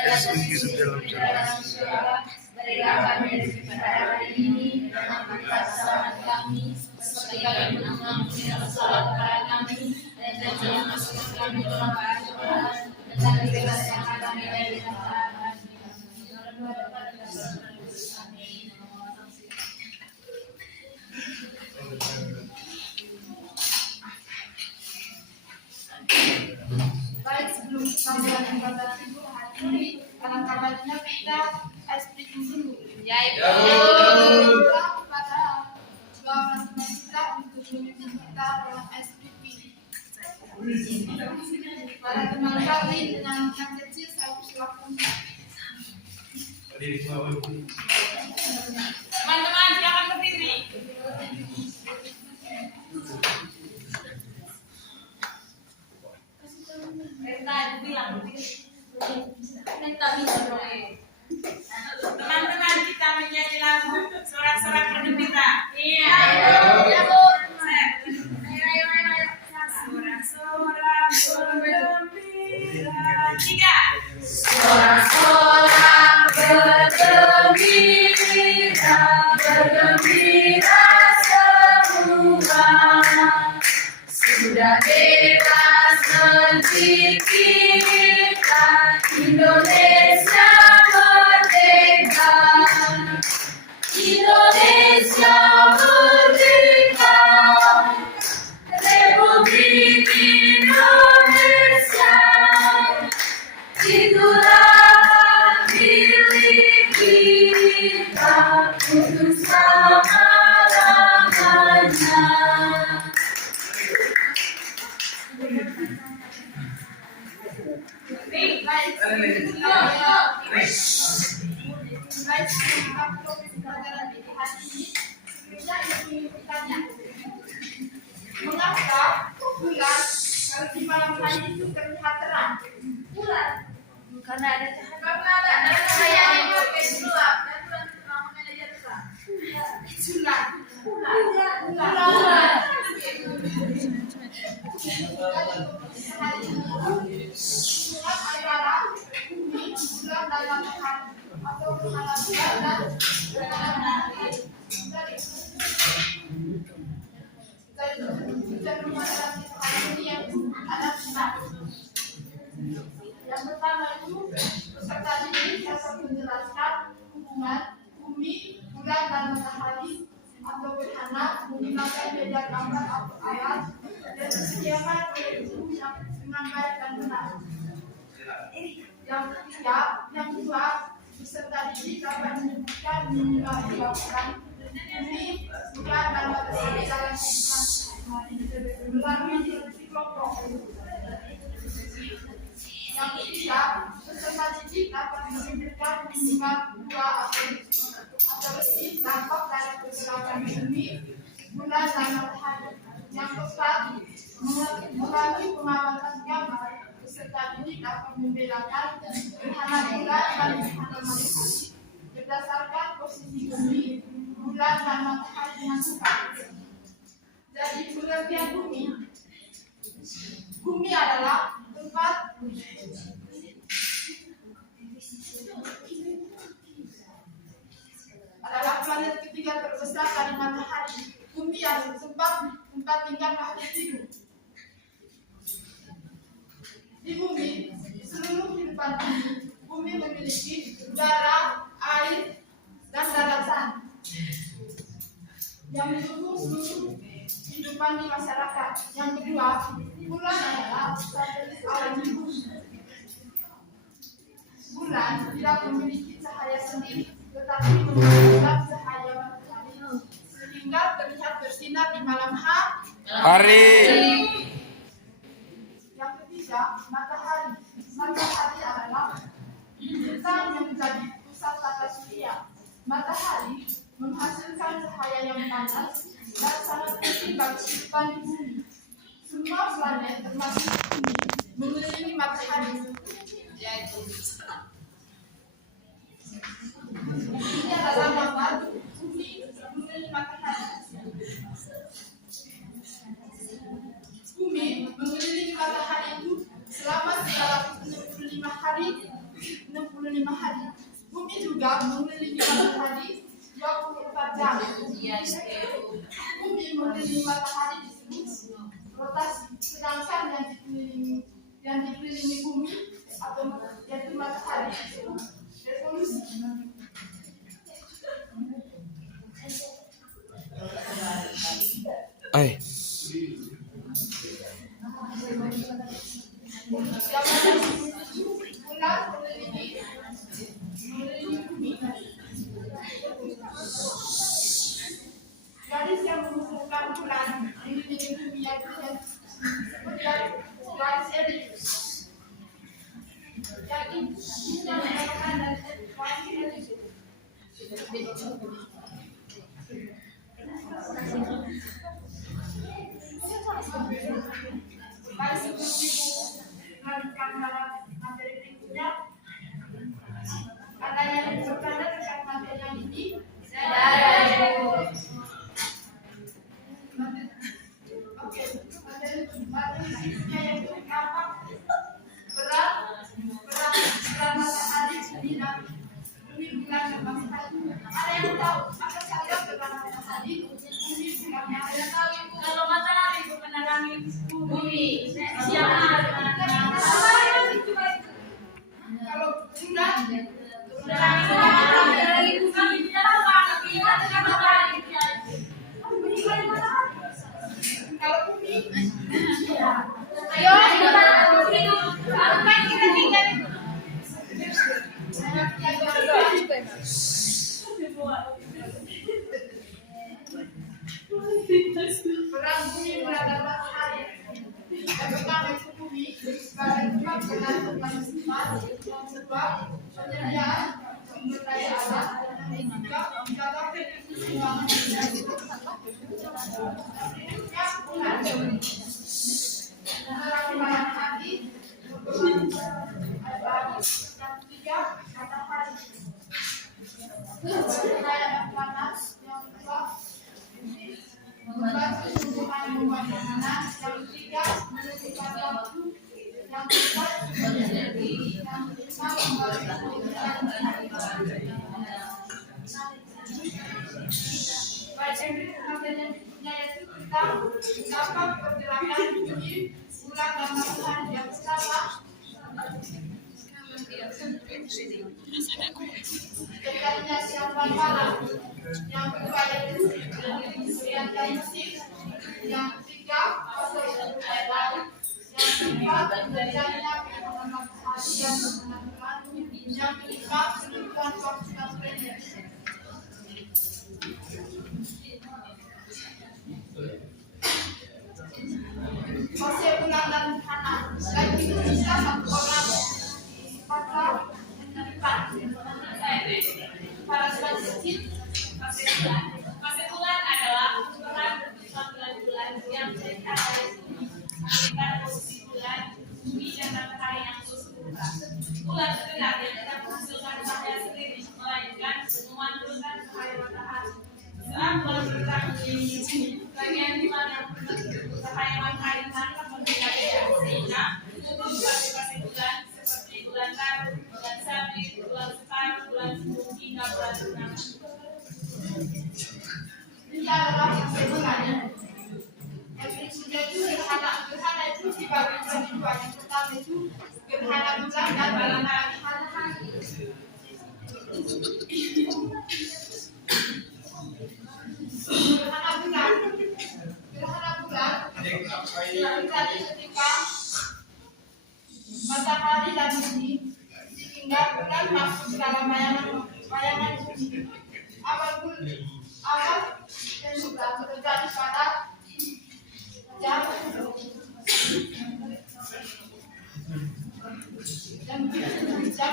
Yesus hidup dalam surga. Berilah kami rezeki pada hari ini, dan ampunilah kesalahan kami, seperti kami mengampuni kesalahan kami, dan jangan masukkan kami dalam pencobaan, dan bebaskan kami dari neraka. Baik, sebelum kita mulai ibadah subuh hari ini, alangkah kita SPP dulu. Ya, Ibu. Kita kepada teman-teman kita untuk memimpin kita dalam SPP. Para teman kami dengan yang kecil, saya persilakan. Teman-teman, silakan berdiri. Teman-teman, kita menyanyi lagu sorak-sorak bergembira. Iya. Sorak-sorak bergembira. 3. Sorak-sorak bergembira, bergembira semua. Sudah bebas negeri kita, Indonesia merdeka. Indonesia merdeka. Republik Indonesia, itulah milik kita untuk selama-lamanya. Mengapa bulan kalau di malam hari itu terlihat terang? Bulan Karena ada cahaya yang bergelap dan bulan namanya dia terang. Bulan adalah bumi, bulan dan matahari atau gerhana bulan dan gerhana matahari. Yang pertama itu peserta didik akan menjelaskan hubungan bumi, bulan dan matahari atau gerhana menggunakan media gambar atau ayat dan disediakan oleh guru yang dengan baik dan benar. Yang ketiga, yang kedua, peserta didik dapat menyebutkan minimal 2 orang bumi, bulan dan matahari dalam kehidupan sehari-hari melalui diskusi kelompok. Yang ketiga, peserta didik dapat menyebutkan minimal 2 atau lebih dampak dari pergerakan bumi, bulan dan matahari. Yang keempat, melalui pengamatan gambar, peserta didik dapat membedakan gerhana bulan dan gerhana matahari berdasarkan posisi bumi, bulan dan matahari yang tepat. Jadi pengertian bumi. Bumi adalah tempat planet ketiga terbesar dari matahari. Bumi adalah tempat tinggal makhluk hidup. Di bumi, seluruh kehidupan bumi memiliki udara, air, dan daratan yang mendukung seluruh kehidupan di masyarakat. Yang kedua, bulan adalah satelit alam hidup. Bulan tidak memiliki cahaya sendiri, tetapi menggunakan cahaya matahari sehingga terlihat bersinar di malam hari. Yang ketiga, matahari. Matahari adalah bintang yang menjadi pusat tata surya. Matahari menghasilkan cahaya yang panas dan sangat penting bagi kehidupan di bumi. Semua planet termasuk bumi mengelilingi matahari. Ini adalah gambar bumi mengelilingi matahari. Bumi mengelilingi matahari disebut rotasi, sedangkan yang dikelilingi bumi atau yaitu matahari disebut revolusi. Bulan mengelilingi bumi. Garis yang menghubungkan bulan mengelilingi bumi yang disebut garis elips. Jadi ini merupakan dari garis elips. Mari sebelum ibu melanjutkan dalam materi berikutnya, ada yang bertanya tentang materi yang ini? Oke, materi berikutnya yang pertama berat matahari ini dan bumi bulan dan matahari. Ada yang tahu apa saja berat matahari, bumi bulan yang ada tahu ibu? Kalau matahari itu menerangi bumi, siang Kalau bulan menerangi bumi, kalau bumi ayo kan kita tinggal perang bumi berhadapan matahari. Yang pertama itu bumi sebagai tempat berlangsung paling sifat, yang kedua penyediaan sumber daya alam, dan ketiga menjaga keseimbangan berikutnya bulan menerangi malam hari, yang ketiga matahari sumber daya yang panas, yang kedua membantu tumbuhan pemandangan, yang ketiga menentukan waktu, yang keempat energi, yang kelima membantu baik yang berikutnya yaitu tentang dampak pergerakan bumi, bulan dan matahari. Yang pertama terjadinya siang dan malam, yang kedua yaitu pergantian musim, yang ketiga fase air laut, yang keempat terjadinya gerhana matahari yang berbulan, yang kelima penentuan waktu dan prediksi. Fase bulan dan gerhana baik di Indonesia satu orang sifatlah empat para statistik. Fase bulan adalah ukuran bentuk bulan-bulan yang terlihat dari bumi akibat posisi bulan, bumi dan matahari yang terus berubah. Bulan bergerak yang tidak menghasilkan cahaya sendiri, melainkan memantulkan cahaya matahari. Saat bulan bergerak mengelilingi bumi, bagian bulan yang berbentuk cahaya matahari tanpa berbeda-beda, sehingga untuk fase bulan seperti bulan Rabu, bulan Sabit, bulan Sekar, bulan Subuh hingga bulan Purnama. Ini adalah fase bulan. Yang berikutnya itu gerhana itu dibagi menjadi dua. Yang pertama itu gerhana bulan dan gerhana matahari. Gerhana bulan terjadi ketika matahari dan bumi sehingga bulan masuk ke dalam bayangan bumi. Awal pensudah terjadi pada jam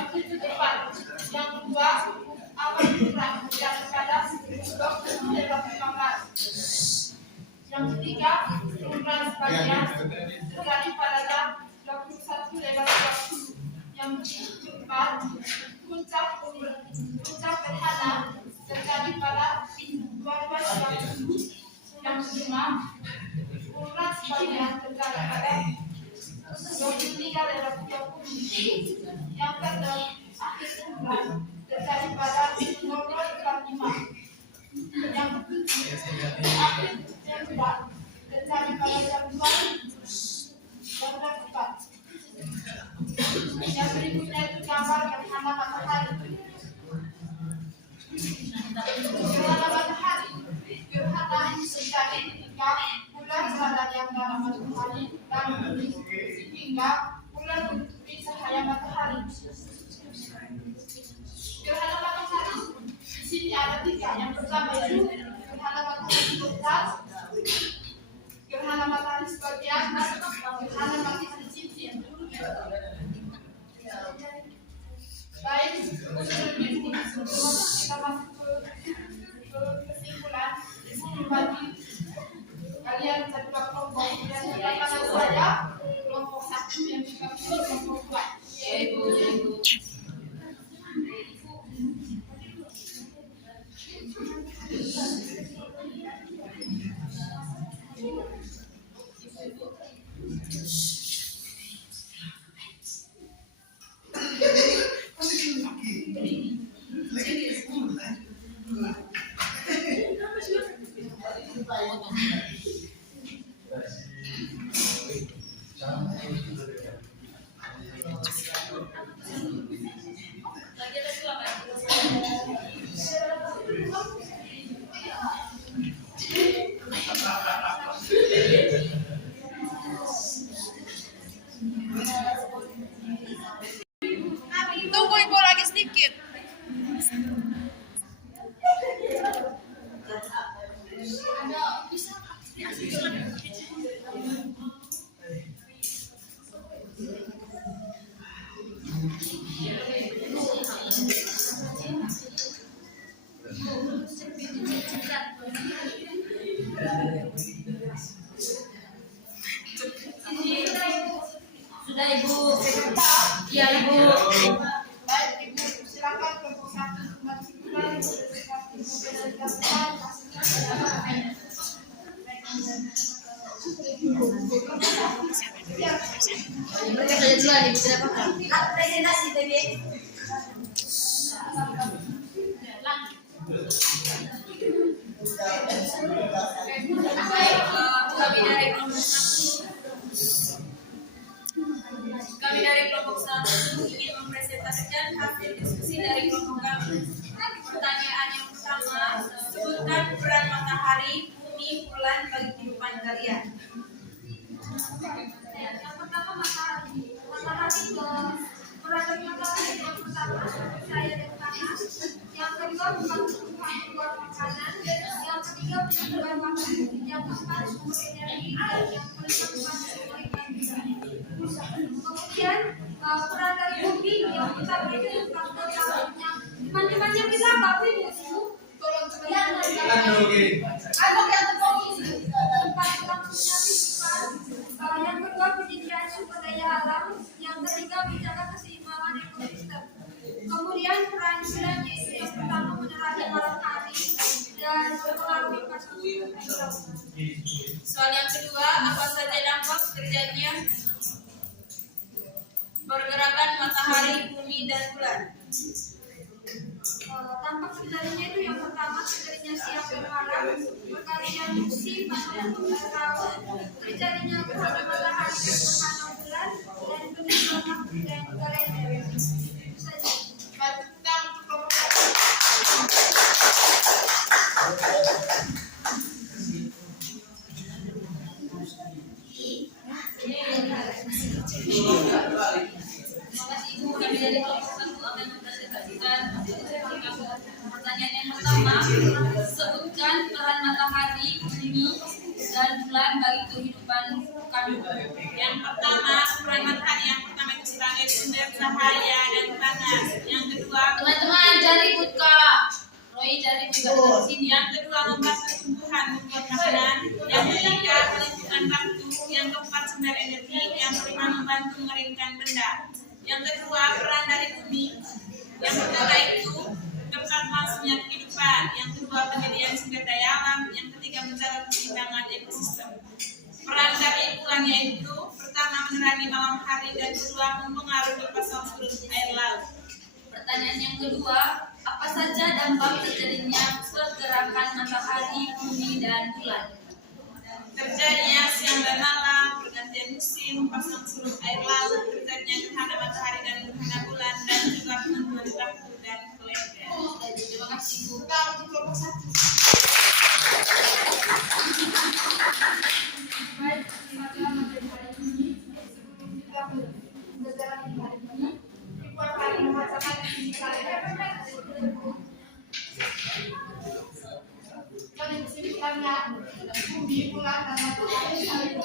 7 tepat. Yang kedua, awal bulan terjadi pada 20:15. Yang ketiga, perubahan sebagian terjadi pada jam 21:20. Yang keempat, puncak gerhana terjadi pada 12:30. Yang kelima, perubahan sebagian terjadi pada 23:30. Yang keenam, akhir bulan terjadi pada 00:45. Yang ketujuh, tumbuhan berdakukan. Yang berikutnya itu gambar gerhana matahari. Gerhana matahari, gerhana terjadi ketika bulan berada di antara matahari dan bumi sehingga bulan menutupi cahaya matahari. Gerhana matahari di sini ada 3. Yang pertama itu gerhana matahari total, gerhana matahari sebagian, dan gerhana matahari cincin. Baik, sebelum kita masuk ke kesimpulan, ibu membagi kalian satu kelompok yang silakan saya kelompok 1 yang juga kelompok 2. Ya ibu. Tunggu ibu lagi sedikit. Sudah ibu. Iya ibu. Baik, ibu silakan kelompok 1 kesimpulan. Mereka saja duluan ibu, tidak apa-apa. Presentasi tadi. Kami dari kelompok 1 ingin mempresentasikan hasil diskusi dari kelompok kami. Pertanyaan yang pertama, sebutkan peran matahari, bumi, bulan bagi kehidupan kalian. Yang pertama matahari. Matahari peran dari matahari yang pertama cahaya dan panas. Yang kedua membantu tumbuhan membuat makanan. Yang ketiga menyebabkan waktu. Yang keempat sumber energi. Yang kelima membantu memberikan bisa. Kemudian peran dari bumi yang pertama itu tentang yang teman-temannya bisa tapi musuh. Tolong teman-teman. Tempat orang punya kehidupan. Yang kedua penyediaan sumber daya alam, yang ketiga menjaga keseimbangan ekosistem. Kemudian peran bulan yaitu yang pertama menerangi malam hari dan mempengaruhi fase laut. Soal yang kedua, apa saja dampak terjadinya pergerakan matahari, bumi, dan bulan? Dampak terjadinya itu yang pertama terjadinya siang dan malam, pergantian musim atau laut, terjadinya gerhana matahari dan gerhana bulan, dan penyebab dan juga lainnya. Itu saja. Tentang kelompok 1. Kami dari kelompok 1 akan mempresentasikan pertanyaan yang pertama, sebutkan peran matahari, bumi, dan bulan bagi kehidupan kami. Yang pertama, peran matahari yang pertama itu sebagai sumber cahaya dan panas. Yang kedua, Teman-teman, jari buka. Roy, jari buka dari sini. yang kedua membantu tumbuhan membuat makanan. Yang ketiga, menentukan waktu. Yang keempat, sumber energi. Yang kelima, membantu mengeringkan benda. Yang kedua, peran dari bumi. Yang pertama itu tempat langsungnya kehidupan. Yang kedua, penyediaan sumber daya alam. Yang ketiga, menjaga keseimbangan ekosistem. Peran dari bulan yaitu pertama menerangi malam hari dan kedua mempengaruhi pasang surut air laut. Pertanyaan yang kedua, apa saja dampak terjadinya pergerakan matahari, bumi, dan bulan? Terjadinya siang dan malam,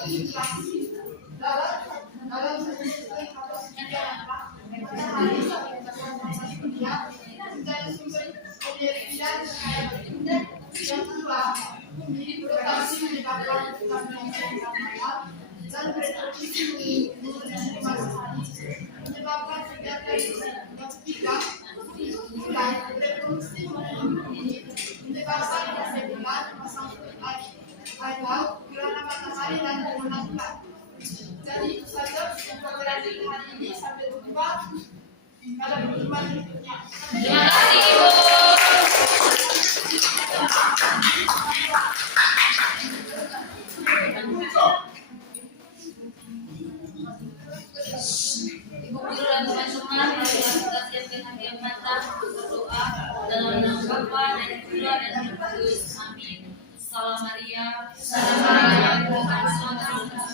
berinteraksi dalam satu atau sekian langkah matahari sampai matahari dunia menjadi sumber energi dan cahaya berikutnya. Yang kedua, bumi berotasi menyebabkan kegiatan malam dan berevolusi mengelilingi matahari menyebabkan kegiatan. Yang ketiga, bulan berevolusi mengelilingi bumi menyebabkan fase bulan pasang surut air laut, gerhana matahari dan gerhana bulan. Jadi itu saja pembelajaran hari ini. Sampai jumpa pada pertemuan berikutnya. Terima kasih, Ibu. Ibu guru dan teman-teman, mari kita siapkan hati yang matang untuk berdoa dalam nama Bapa dan Putra dan Roh Kudus. Amin. Salam Maria, Tuhan Yesus.